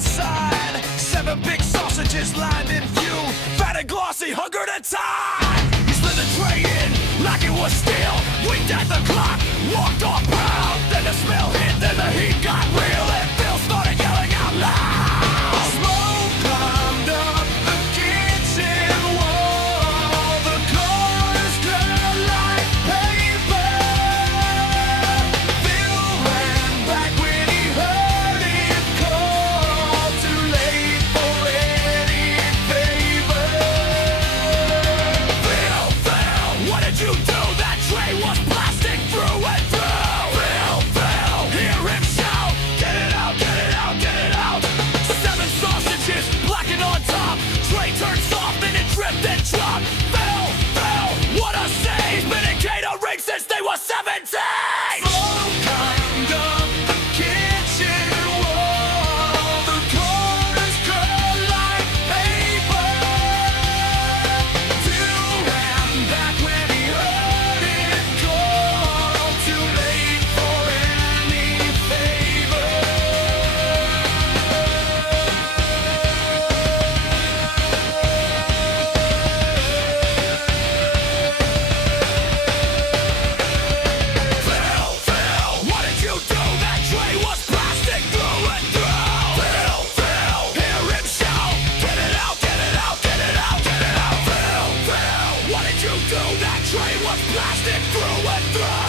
side. 7 big sausages lined in view, fat and glossy, hunger to tie. He slid the tray in like it was steel, winked at the clock, walked off proud. Then the smell hit, then the heat got real, and Phil started yelling out loud. Smoke climbed up the kitchen wall, the corners glowed like paper. Phil ran back when he heard it call, too late for any favor. Phil, what did you do? That tray was plastic through and through. Phil, hear him shout, get it out, get it out, get it out. 7 sausages, blackened on top, tray turned soft and it dripped and dropped. Phil, what a save, been in catering since they were 17. Smoke climbed up the kitchen wall, the corners curled like paper. Phil ran back when he heard it call, too late for any favor. Phil, what did you do? That tray was plastic through and through. Phil, hear him shout, get it out, get it out, get it out, get it out. Phil, what did you do? That tray was plastic through and through.